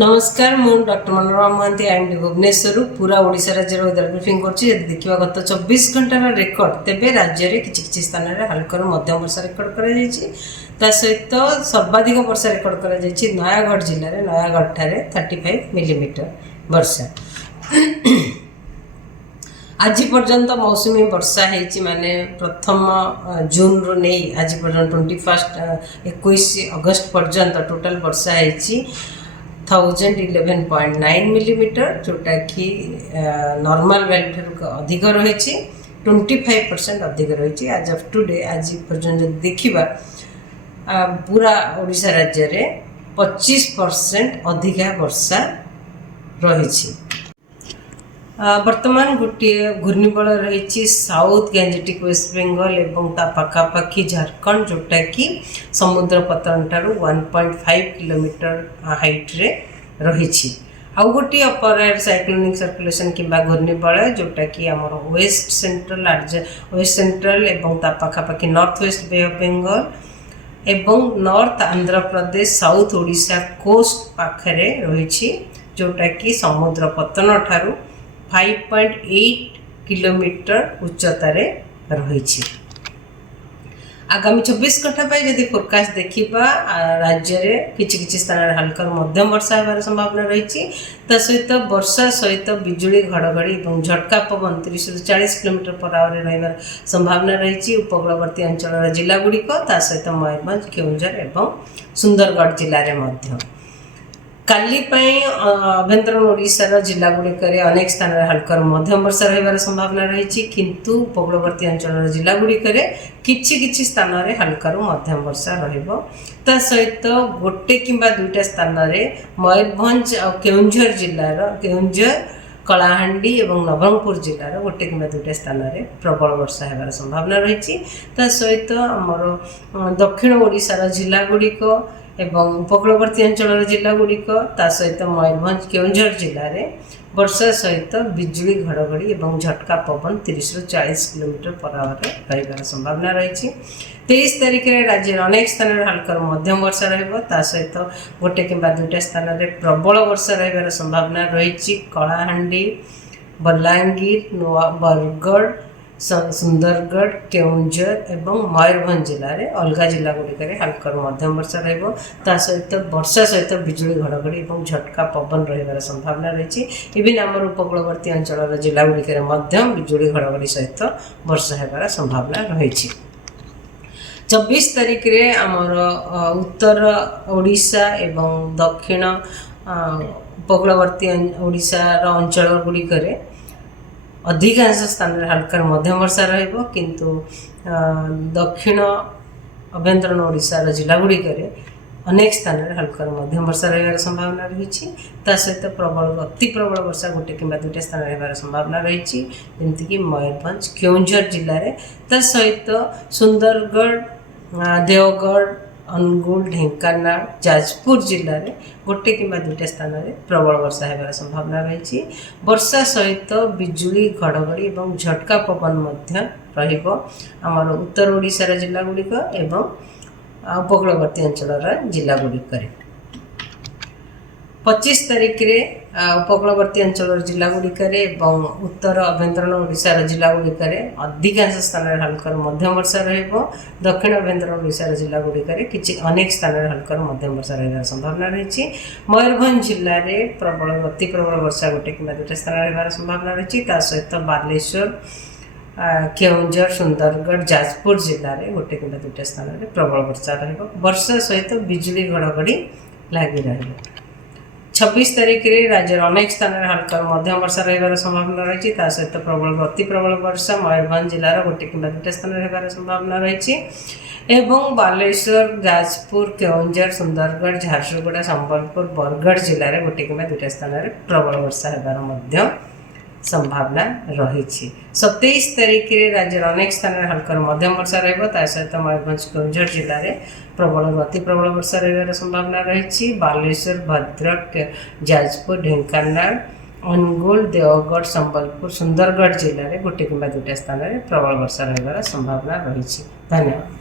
नमस्कार मु doctor Manorama Mahanti IMD Bhubaneswar पूरा ओडिशा राज्य वेदर ब्रीफिंग करछि। देखिबा गत 24 घंटार रेकर्ड तेबे राज्य रे किछि स्थान रे हल्का मध्यम वर्षा रेकर्ड करा जायछि। ता सहित सर्वाधिक वर्षा रेकर्ड करा जायछि नयागढ़ जिल्ला रे नयागढ़ ठारे 35 मिलीमीटर वर्षा। आज पर्यंत मौसुमी वर्षा है माने प्रथम जून रु नहीं आज पर्यंत 21 अगस्त पर्यंत टोटल वर्षा है 1011.9 मिलीमीटर जोटा कि नॉर्मल वैल्यू ठार अधिक रही 25% अधिक रही। आज ऑफ टुडे आज पर्यंत देखिबा पूरा ओडिशा राज्य रे 25% अधिक वर्षा रही। वर्तमान गोटे घूर्णिबल रही साउथ गैंजेटिक वेस्ट बेंगल एवं ता पाखापाखि झारखंड जोटा कि समुद्र पतन ठारू 1.5 किलोमीटर हाइट रे रही। आउ गोटे अपर एयर साइक्लोनिक सर्कुलेशन किंबा घूर्णिबल जोटा कि आमर वेस्ट सेंट्रल एवं ता पाखापाखि north west bay of Bengal एवं north Andhra Pradesh south Odisha coast पाखरे रही जोटा कि समुद्र पतन ठारू 5.8 किलोमीटर उच्चतार रही। आगामी 24 घंटा जदि फोरकास्ट देखा राज्य में किसी स्थान हल्का मध्यम वर्षा होबार संभावना रही। सहित वर्षा सहित बिजुली घड़घड़ी और झटका पवन 30 ରୁ 40 किलोमीटर पर आवर रही संभावना रही। उपकूलवर्ती अंचल जिला गुड़िक सहित मयूरभंज केउंझर और सुंदरगढ़ जिले में काली आभ्यंतरण ओडिशार जिला गुड़िक अनेक स्थान हल्का मध्यम वर्षा रही संभावना रही। किंतु उपकूलवर्ती अंचल जिला गुड़िक किछि स्थान हल्का मध्यम वर्षा ता सहित गोटे किंबा दुईटा स्थान मयूरभंज और केउंझर जिलार केउंझर कलाहांडी और नवरंगपुर जिलार गोटे किंबा दुईटा स्थान प्रबल वर्षा होबार संभावना रही। ता सहित आमर दक्षिण ओडिशार जिला गुड़िक एवं उपकूलवर्ती अंचल जिला गुड़िक सहित मयूरभंज केउंझर जिले में वर्षा सहित बिजुली घड़घड़ी और झटका पवन 30 ରୁ 40 किलोमीटर पर आवर रही संभावना रही। 23 तारिख में राज्य अनेक स्थान हल्का मध्यम वर्षा रहित गोटे किंबा दुईटा स्थान प्रबल वर्षा रही संभावना रही। कलाहांडी बलांगीर बरगढ़ सुंदरगढ़ केउंझर एवं मयूरभंज जिले में अलग जिला गुड़िक हल्का मध्यम वर्षा रहा सहित वर्षा सहित बिजुली घड़घड़ी और झटका पवन रही संभावना रही। इवन आमर उपकूलवर्ती अंचल जिला गुड़िक बिजुली घड़घड़ी सहित वर्षा होबार संभावना रही। 24 तारिख में आमर उत्तर ओडिशा एवं दक्षिण उपकूलवर्ती ओडिशार अंचल गुड़िक अधिकांश स्थान हल्का मध्यम वर्षा रहिबो। किंतु दक्षिण आभ्यंतरण ओडिशार जिला गुड़िक अनेक स्थान हल्का मध्यम वर्षा रही संभावना रही। सहित प्रबल अति प्रबल वर्षा गोटे किंबा दुईटा स्थान रही संभावना रही जमीक मयूरभंज केउंझर जिले में सहित सुंदरगढ़ देवगढ़ अनुगुल ढेंकानाल जाजपुर जिले में गोटे किंबा दुईटा स्थान प्रबल वर्षा होबार संभावना रही। वर्षा सहित बिजुली घड़घड़ी और झटका पवन आमर उत्तर ओडिशार जिला गुड़िक एवं उपकूलवर्ती अंचल जिला गुड़िक 25 तारिख में उपकूलवर्ती अंचल जिला गुड़िक उत्तर आभ्यंतरण ओडिशार जिला गुड़िक अधिकांश स्थान हल्का मध्यम वर्षा रहिबो। दक्षिण आभ्यंतरण ओडिशार जिला गुड़िक किछि अनेक स्थान हल्का मध्यम वर्षा रही संभावना रही। मयूरभंज जिले में प्रबल अति प्रबल वर्षा गोटे किंबा दुईटा स्थान रही संभावना रही। सहित बालेश्वर केउंझर सुंदरगढ़ जाजपुर जिले में गोटे किंबा दुईटा स्थान प्रबल वर्षा रहिबो। वर्षा सहित बिजुली घड़घड़ी लगी रही। 26 तारिख में राज्य अनेक स्थान हल्का मध्यम वर्षा रही संभावना रही। सहित प्रबल अति प्रबल वर्षा मयूरभंज जिलार गोटे किंबा दुईटा स्थान रही संभावना रही। एवं बालेश्वर जाजपुर केउंझर सुंदरगढ़ झारसुगुड़ा संबलपुर बरगढ़ जिले में गोटे किंबा दुईटा स्थान प्रबल वर्षा होबार संभावना रही। 27 तारिख में राज्य अनेक स्थान हल्का मध्यम वर्षा रही सहित मयूरभंज केउंझर जिले में प्रबल अति प्रबल वर्षा रही संभावना रही। बालेश्वर भद्रक जाजपुर ढेंकानाल अनुगुल देवगढ़ संबलपुर सुंदरगढ़ जिले में गोटे किंबा दुईटा स्थान प्रबल वर्षा रही संभावना रही। धन्यवाद।